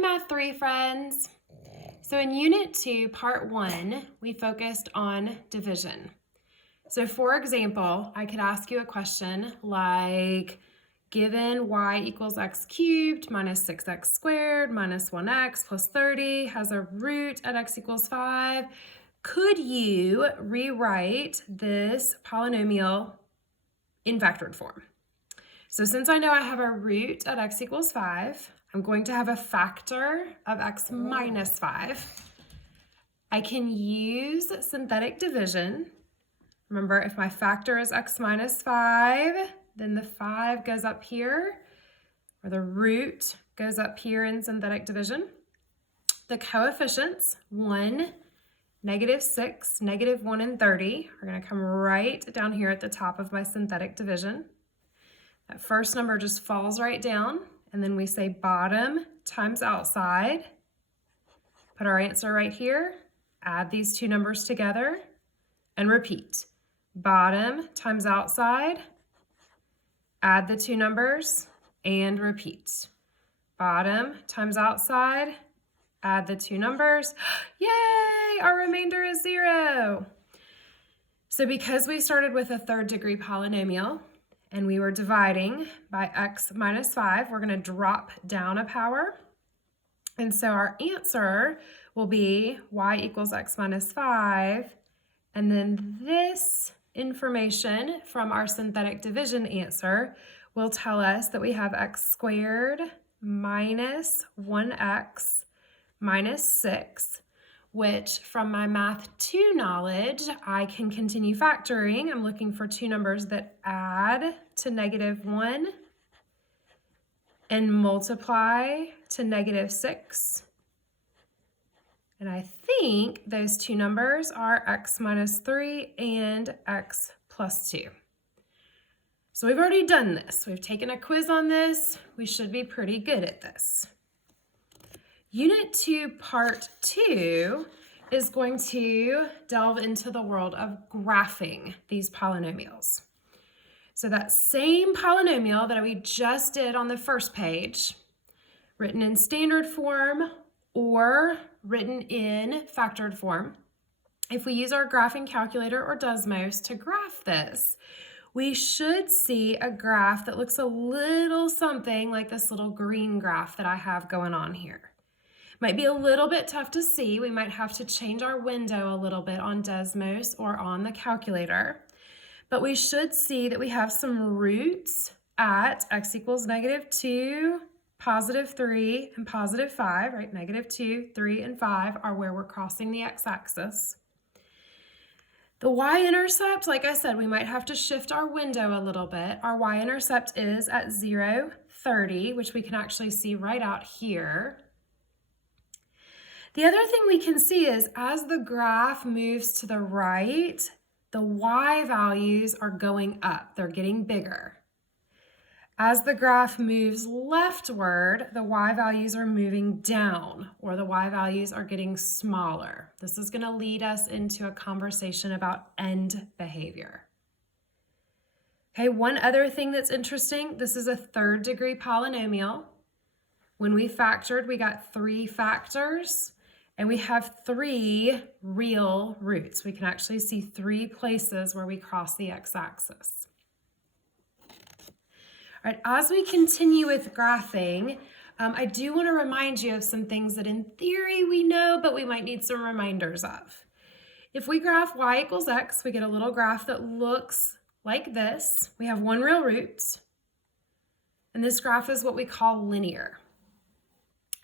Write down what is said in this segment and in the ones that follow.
Math 3 friends. So in Unit 2, Part 1, we focused on division. So for example, I could ask you a question like, given y equals x cubed minus 6x squared minus 1x plus 30 has a root at x equals 5, could you rewrite this polynomial in factored form? So since I know I have a root at x equals 5, I'm going to have a factor of x minus 5. I can use synthetic division. Remember, if my factor is x minus 5, then the 5 goes up here, or the root goes up here in synthetic division. The coefficients, 1, -6, -1, and 30, are going to come right down here at the top of my synthetic division. That first number just falls right down, and then we say bottom times outside. Put our answer right here, add these two numbers together, and repeat. Bottom times outside, add the two numbers, and repeat. Bottom times outside, add the two numbers. Yay! Our remainder is 0. So because we started with a third degree polynomial, and we were dividing by x minus 5, we're going to drop down a power. And so our answer will be y equals x minus 5. And then this information from our synthetic division answer will tell us that we have x squared minus 1x minus 6, which from my Math 2 knowledge, I can continue factoring. I'm looking for two numbers that add to -1 and multiply to -6. And I think those two numbers are x minus 3 and x plus 2. So we've already done this. We've taken a quiz on this. We should be pretty good at this. Unit 2, Part 2 is going to delve into the world of graphing these polynomials. So that same polynomial that we just did on the first page, written in standard form or written in factored form, if we use our graphing calculator or Desmos to graph this, we should see a graph that looks a little something like this little green graph that I have going on here. Might be a little bit tough to see. We might have to change our window a little bit on Desmos or on the calculator. But we should see that we have some roots at x equals -2, +3, and +5, right? -2, 3, and 5 are where we're crossing the x-axis. The y-intercept, like I said, we might have to shift our window a little bit. Our y-intercept is at 0, 30, which we can actually see right out here. The other thing we can see is as the graph moves to the right, the y values are going up. They're getting bigger. As the graph moves leftward, the y values are moving down, or the y values are getting smaller. This is going to lead us into a conversation about end behavior. Okay, one other thing that's interesting, this is a third degree polynomial. When we factored, we got 3 factors. And we have 3 real roots. We can actually see 3 places where we cross the x-axis. All right, as we continue with graphing, I do want to remind you of some things that in theory we know, but we might need some reminders of. If we graph y equals x, we get a little graph that looks like this. We have 1 real root, and this graph is what we call linear.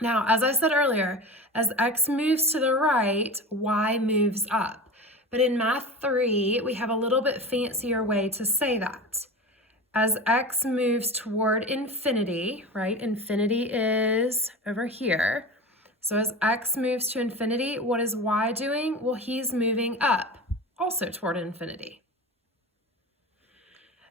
Now, as I said earlier, as x moves to the right, y moves up. But in Math 3, we have a little bit fancier way to say that. As x moves toward infinity, right? Infinity is over here. So as x moves to infinity, what is y doing? Well, he's moving up, also toward infinity.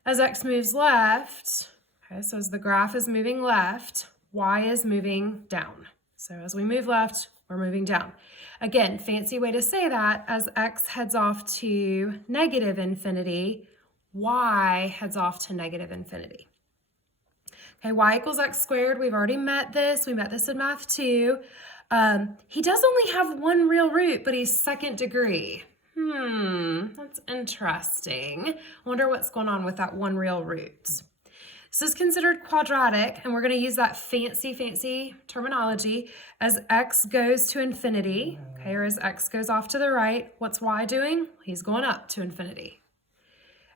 As x moves left, okay, so as the graph is moving left, y is moving down. So as we move left, we're moving down. Again, fancy way to say that, as x heads off to -infinity, y heads off to -infinity. Okay, y equals x squared. We've already met this. We met this in math too. He does only have one real root, but he's second degree. That's interesting. I wonder what's going on with that one real root. This is considered quadratic, and we're going to use that fancy terminology as x goes to infinity, okay, or as x goes off to the right. What's y doing? He's going up to infinity.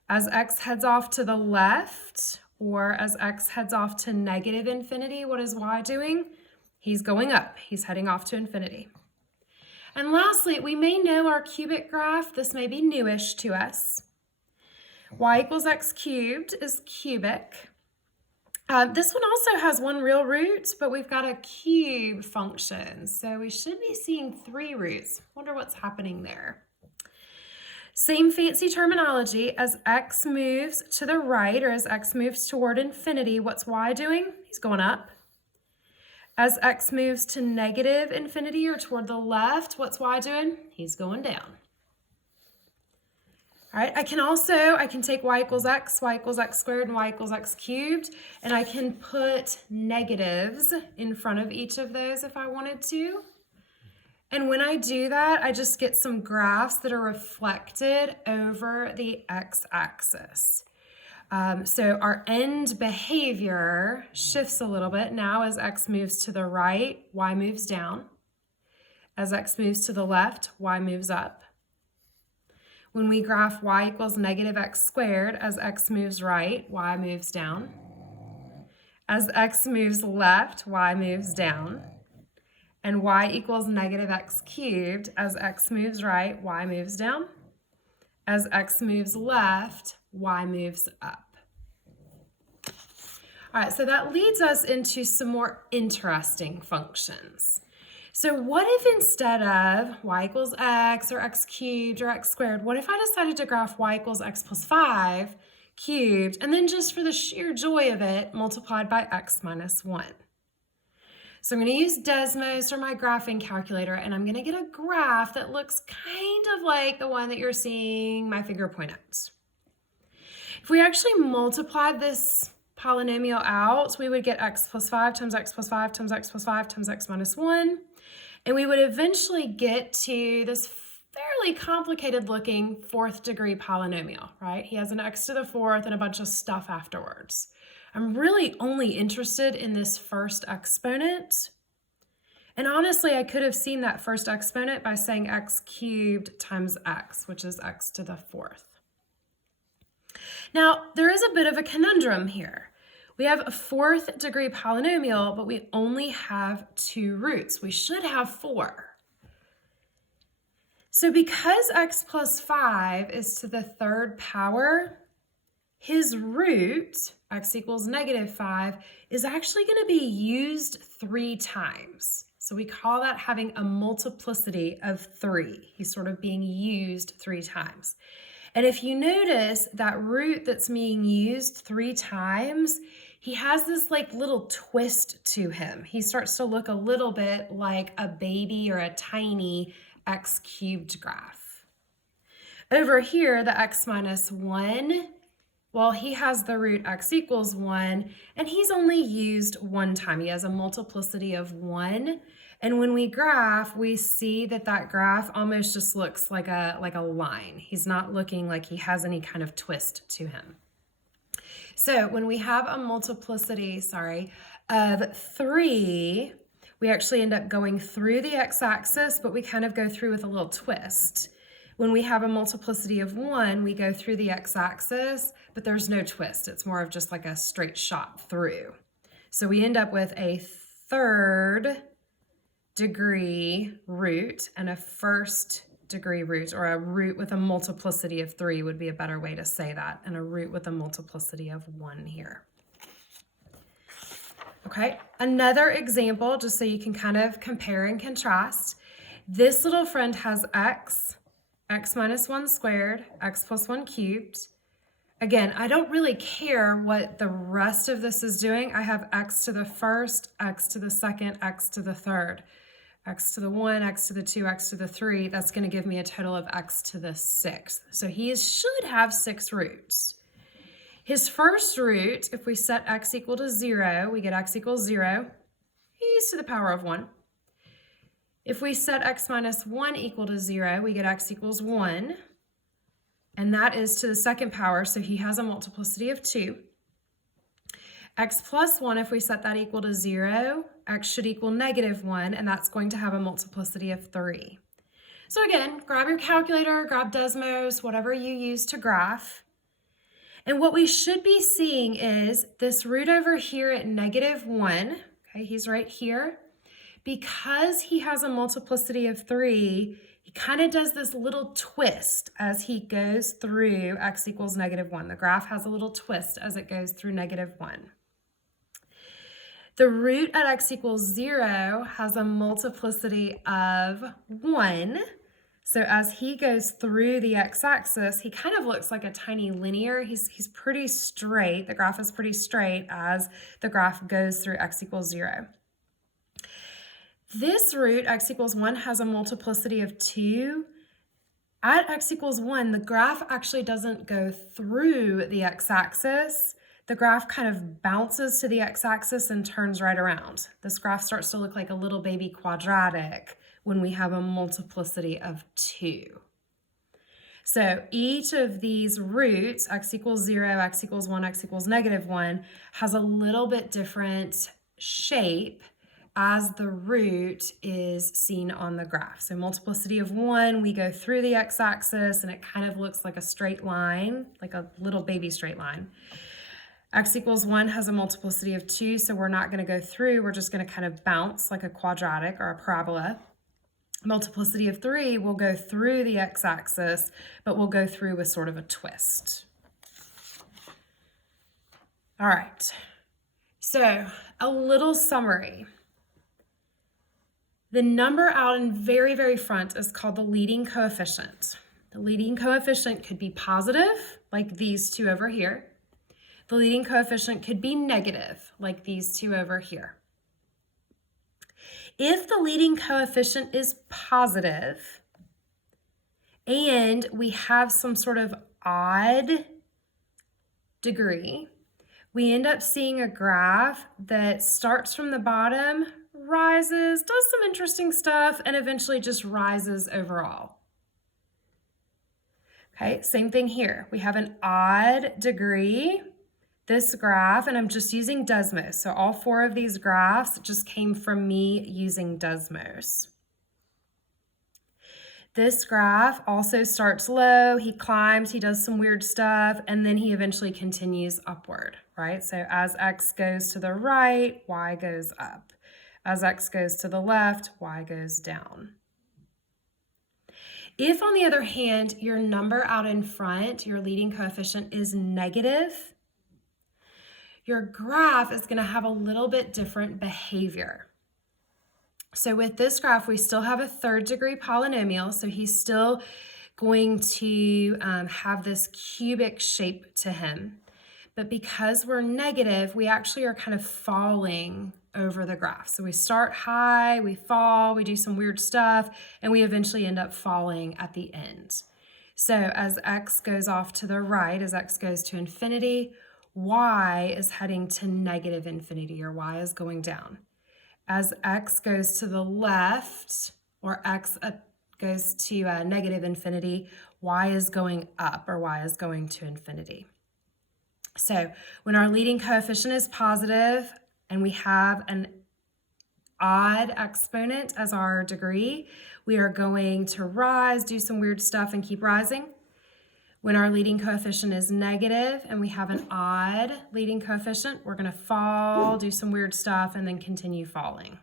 As x heads off to the left, or as x heads off to negative infinity, what is y doing? He's going up. He's heading off to infinity. And lastly, we may know our cubic graph. This may be newish to us. Y equals x cubed is cubic. This one also has one real root, but we've got a cube function. So we should be seeing 3 roots. Wonder what's happening there. Same fancy terminology. As x moves to the right, or as x moves toward infinity, what's y doing? He's going up. As x moves to negative infinity, or toward the left, what's y doing? He's going down. All right, I can take y equals x squared, and y equals x cubed, and I can put negatives in front of each of those if I wanted to. And when I do that, I just get some graphs that are reflected over the x-axis. So our end behavior shifts a little bit. Now as x moves to the right, y moves down. As x moves to the left, y moves up. When we graph y equals negative x squared, as x moves right, y moves down. As x moves left, y moves down. And y equals negative x cubed, as x moves right, y moves down. As x moves left, y moves up. All right, so that leads us into some more interesting functions. So what if instead of y equals x or x cubed or x squared, what if I decided to graph y equals x plus 5 cubed, and then just for the sheer joy of it, multiplied by x minus 1? So I'm going to use Desmos or my graphing calculator, and I'm going to get a graph that looks kind of like the one that you're seeing my finger point at. If we actually multiplied this polynomial out, we would get x plus 5 times x plus 5 times x plus 5 times x minus 1, and we would eventually get to this fairly complicated looking 4th degree polynomial, right? He has an x to the 4th and a bunch of stuff afterwards. I'm really only interested in this first exponent. And honestly, I could have seen that first exponent by saying x cubed times x, which is x to the 4th. Now, there is a bit of a conundrum here. We have a 4th degree polynomial, but we only have 2 roots. We should have 4. So because x plus 5 is to the 3rd power, his root, x equals negative 5, is actually going to be used 3 times. So we call that having a multiplicity of 3. He's sort of being used 3 times. And if you notice that root that's being used 3 times, he has this like little twist to him. He starts to look a little bit like a baby or a tiny x cubed graph. Over here, the x minus 1, well, he has the root x equals 1, and he's only used 1 time. He has a multiplicity of 1. And when we graph, we see that that graph almost just looks like a line. He's not looking like he has any kind of twist to him. So when we have a multiplicity, of 3, we actually end up going through the x-axis, but we kind of go through with a little twist. When we have a multiplicity of 1, we go through the x-axis, but there's no twist. It's more of just like a straight shot through. So we end up with a 3rd degree root and a 1st degree root, or a root with a multiplicity of 3 would be a better way to say that, and a root with a multiplicity of 1 here. Okay, another example, just so you can kind of compare and contrast. This little friend has x minus 1 squared, x plus 1 cubed. Again, I don't really care what the rest of this is doing. I have x to the 1st, x to the 2nd, x to the 3rd, x to the 1, x to the 2, x to the 3. That's going to give me a total of x to the 6th. So he should have 6 roots. His first root, if we set x equal to 0, we get x equals 0, e to the power of 1. If we set x minus 1 equal to 0, we get x equals 1. And that is to the second power, so he has a multiplicity of 2. X plus 1, if we set that equal to 0, x should equal negative 1, and that's going to have a multiplicity of 3. So again, grab your calculator, grab Desmos, whatever you use to graph. And what we should be seeing is this root over here at negative 1, okay, he's right here. Because he has a multiplicity of 3, he kind of does this little twist as he goes through x equals negative 1. The graph has a little twist as it goes through negative 1. The root at x equals 0 has a multiplicity of 1. So as he goes through the x-axis, he kind of looks like a tiny linear. He's pretty straight. The graph is pretty straight as the graph goes through x equals 0. This root, x equals 1, has a multiplicity of 2. At x equals 1, the graph actually doesn't go through the x-axis. The graph kind of bounces to the x-axis and turns right around. This graph starts to look like a little baby quadratic when we have a multiplicity of 2. So each of these roots, x equals 0, x equals 1, x equals negative 1, has a little bit different shape as the root is seen on the graph. So multiplicity of 1, we go through the x-axis and it kind of looks like a straight line, like a little baby straight line. X equals 1 has a multiplicity of 2, so we're not going to go through. We're just going to kind of bounce like a quadratic or a parabola. Multiplicity of 3 will go through the x-axis, but we'll go through with sort of a twist. All right, so a little summary. The number out in very, very front is called the leading coefficient. The leading coefficient could be positive, like these two over here. The leading coefficient could be negative, like these two over here. If the leading coefficient is positive and we have some sort of odd degree, we end up seeing a graph that starts from the bottom, rises, does some interesting stuff, and eventually just rises overall. Okay, same thing here. We have an odd degree. This graph, and I'm just using Desmos. So all 4 of these graphs just came from me using Desmos. This graph also starts low, he climbs, he does some weird stuff, and then he eventually continues upward, right? So as x goes to the right, y goes up. As x goes to the left, y goes down. If, on the other hand, your number out in front, your leading coefficient, is negative, your graph is going to have a little bit different behavior. So with this graph, we still have a 3rd degree polynomial, so he's still going to have this cubic shape to him. But because we're negative, we actually are kind of falling over the graph. So we start high, we fall, we do some weird stuff, and we eventually end up falling at the end. So as x goes off to the right, as x goes to infinity, y is heading to negative infinity, or y is going down. As x goes to the left, or x goes to negative infinity, y is going up, or y is going to infinity. So when our leading coefficient is positive and we have an odd exponent as our degree, we are going to rise, do some weird stuff, and keep rising. When our leading coefficient is negative and we have an odd leading coefficient, we're going to fall, do some weird stuff, and then continue falling.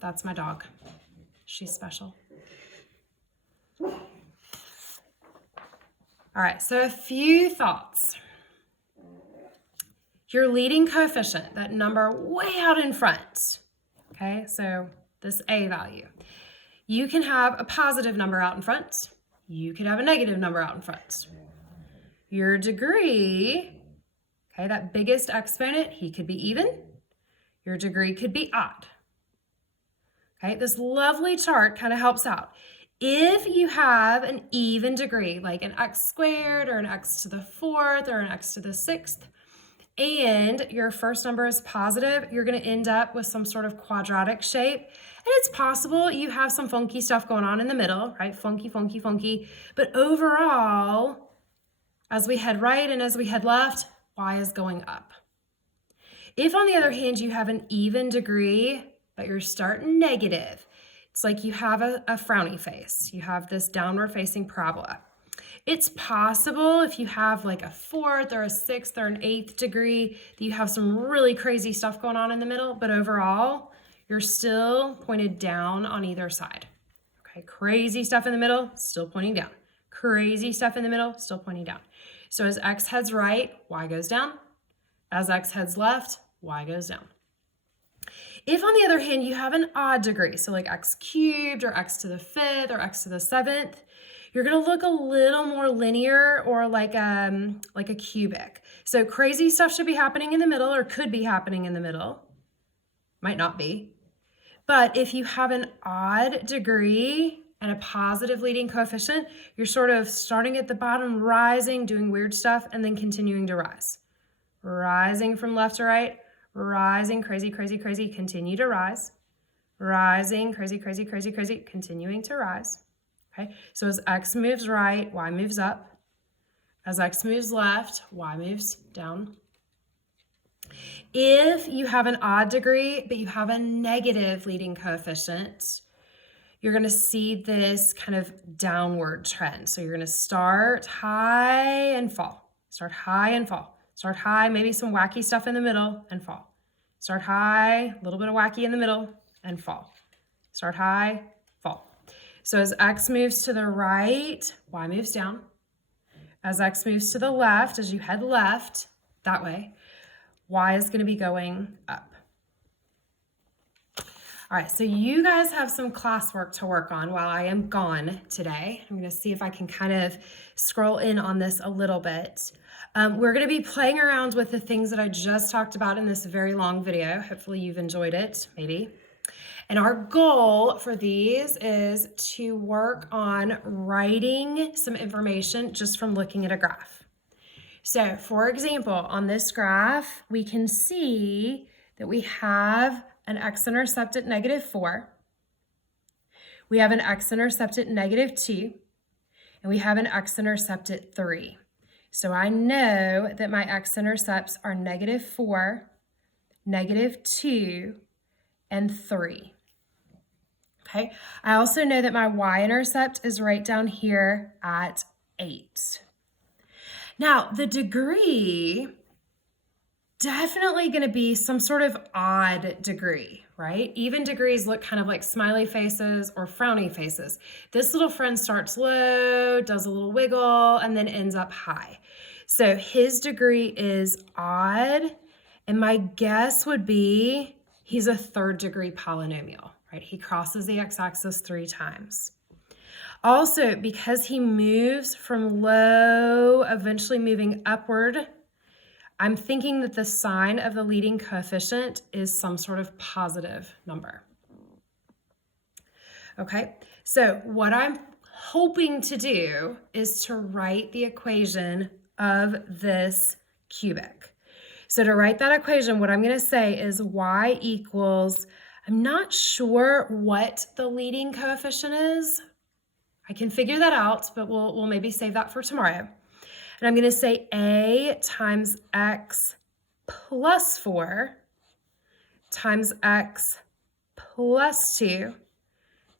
That's my dog. She's special. All right, so a few thoughts. Your leading coefficient, that number way out in front, okay, so this a value, you can have a positive number out in front. You could have a negative number out in front. Your degree, okay, that biggest exponent, he could be even. Your degree could be odd. Okay, this lovely chart kind of helps out. If you have an even degree, like an x squared or an x to the 4th or an x to the 6th, and your first number is positive, you're going to end up with some sort of quadratic shape. And it's possible you have some funky stuff going on in the middle, right? Funky, funky, funky. But overall, as we head right and as we head left, y is going up. If, on the other hand, you have an even degree, but you're starting negative, it's like you have a frowny face. You have this downward facing parabola. It's possible if you have like a 4th or a 6th or an 8th degree that you have some really crazy stuff going on in the middle, but overall, you're still pointed down on either side. Okay, crazy stuff in the middle, still pointing down. Crazy stuff in the middle, still pointing down. So as x heads right, y goes down. As x heads left, y goes down. If, on the other hand, you have an odd degree, so like x cubed or x to the 5th or x to the 7th, you're going to look a little more linear or like a cubic. So crazy stuff should be happening in the middle or could be happening in the middle. Might not be. But if you have an odd degree and a positive leading coefficient, you're sort of starting at the bottom, rising, doing weird stuff, and then continuing to rise. Rising from left to right, rising, crazy, crazy, crazy, continue to rise. Rising, crazy, crazy, crazy, crazy, continuing to rise. Okay, so as x moves right, y moves up. As x moves left, y moves down. If you have an odd degree, but you have a negative leading coefficient, you're going to see this kind of downward trend. So you're going to start high and fall. Start high and fall. Start high, maybe some wacky stuff in the middle, and fall. Start high, a little bit of wacky in the middle, and fall. Start high, fall. So as x moves to the right, y moves down. As x moves to the left, as you head left, that way, y is going to be going up. All right, so you guys have some classwork to work on while I am gone today. I'm going to see if I can kind of scroll in on this a little bit. We're going to be playing around with the things that I just talked about in this very long video. Hopefully you've enjoyed it, maybe. And our goal for these is to work on writing some information just from looking at a graph. So, for example, on this graph, we can see that we have an x-intercept at -4. We have an x-intercept at -2. And we have an x-intercept at 3. So I know that my x-intercepts are -4, -2, and 3. Okay, I also know that my y-intercept is right down here at 8. Now, the degree, definitely going to be some sort of odd degree, right? Even degrees look kind of like smiley faces or frowny faces. This little friend starts low, does a little wiggle, and then ends up high. So his degree is odd, and my guess would be he's a 3rd degree polynomial. Right? He crosses the x-axis 3 times. Also, because he moves from low, eventually moving upward, I'm thinking that the sign of the leading coefficient is some sort of positive number. Okay, so what I'm hoping to do is to write the equation of this cubic. So to write that equation, what I'm going to say is y equals, I'm not sure what the leading coefficient is. I can figure that out, but we'll maybe save that for tomorrow. And I'm going to say a times x plus 4 times x plus 2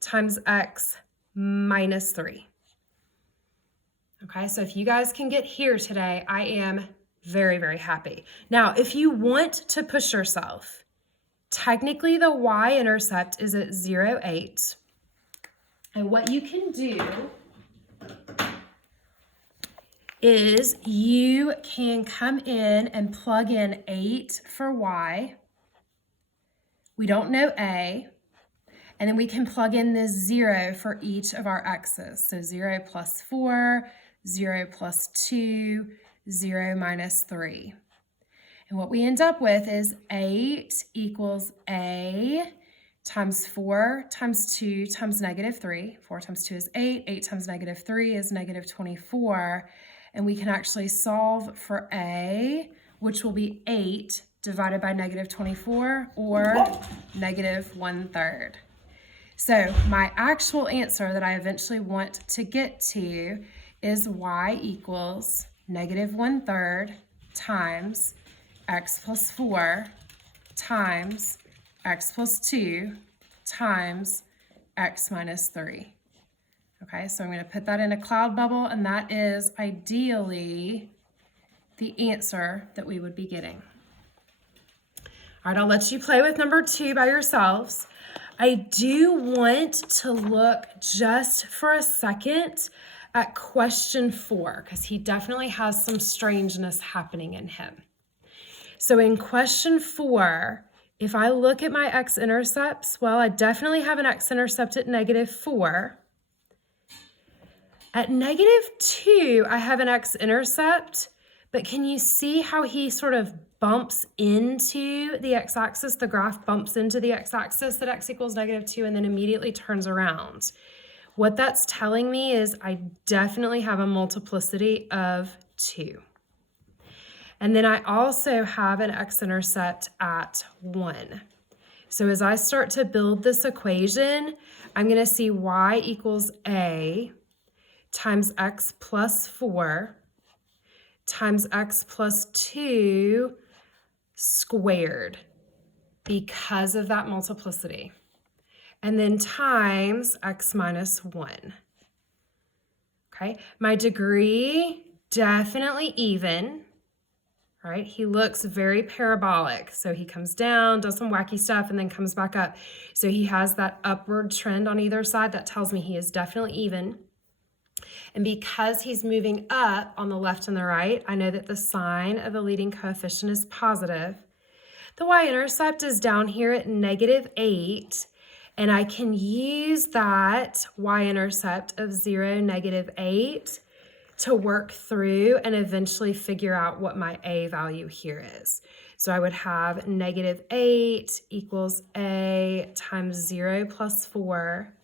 times x minus 3. Okay, so if you guys can get here today, I am very, very happy. Now, if you want to push yourself, technically, the y-intercept is at 0, 8. And what you can do is you can come in and plug in 8 for y. We don't know a. And then we can plug in this 0 for each of our x's. So 0 plus 4, 0 plus 2, 0 minus 3. And what we end up with is 8 equals a times 4 times 2 times negative 3. 4 times 2 is 8. 8 times negative 3 is negative 24. And we can actually solve for A, which will be 8 divided by negative 24, or negative 1/3. So my actual answer that I eventually want to get to is y equals negative 1/3 times x plus 4 times x plus 2 times x minus 3. Okay, so I'm going to put that in a cloud bubble, and that is ideally the answer that we would be getting. All right, I'll let you play with number 2 by yourselves. I do want to look just for a second at question 4, because he definitely has some strangeness happening in him. So in question 4, if I look at my x-intercepts, well, I definitely have an x-intercept at negative 4. At negative 2, I have an x-intercept, but can you see how he sort of bumps into the x-axis? The graph bumps into the x-axis at x equals negative 2 and then immediately turns around. What that's telling me is I definitely have a multiplicity of 2. And then I also have an x-intercept at 1. So as I start to build this equation, I'm going to see y equals a times x plus 4 times x plus 2 squared because of that multiplicity. And then times x minus 1. Okay, my degree, definitely even. Right? He looks very parabolic. So he comes down, does some wacky stuff, and then comes back up. So he has that upward trend on either side. That tells me he is definitely even. And because he's moving up on the left and the right, I know that the sign of the leading coefficient is positive. The y-intercept is down here at negative 8, and I can use that y-intercept of 0, negative 8 to work through and eventually figure out what my a value here is. So I would have negative 8 equals a times 0 plus 4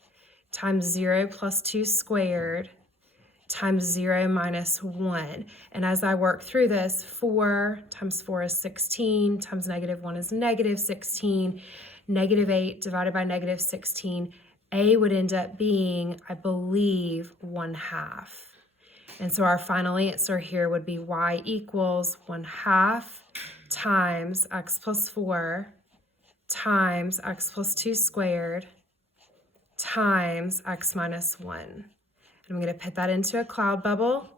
times 0 plus 2 squared times 0 minus 1. And as I work through this, 4 times 4 is 16, times negative 1 is negative 16, negative 8 divided by negative 16, a would end up being, I believe, 1/2. And so our final answer here would be y equals 1/2 times x plus 4 times x plus 2 squared times x minus 1. I'm going to put that into a cloud bubble,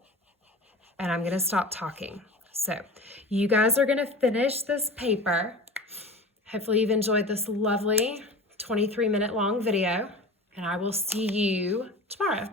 and I'm going to stop talking. So you guys are going to finish this paper. Hopefully you've enjoyed this lovely 23-minute long video, and I will see you tomorrow.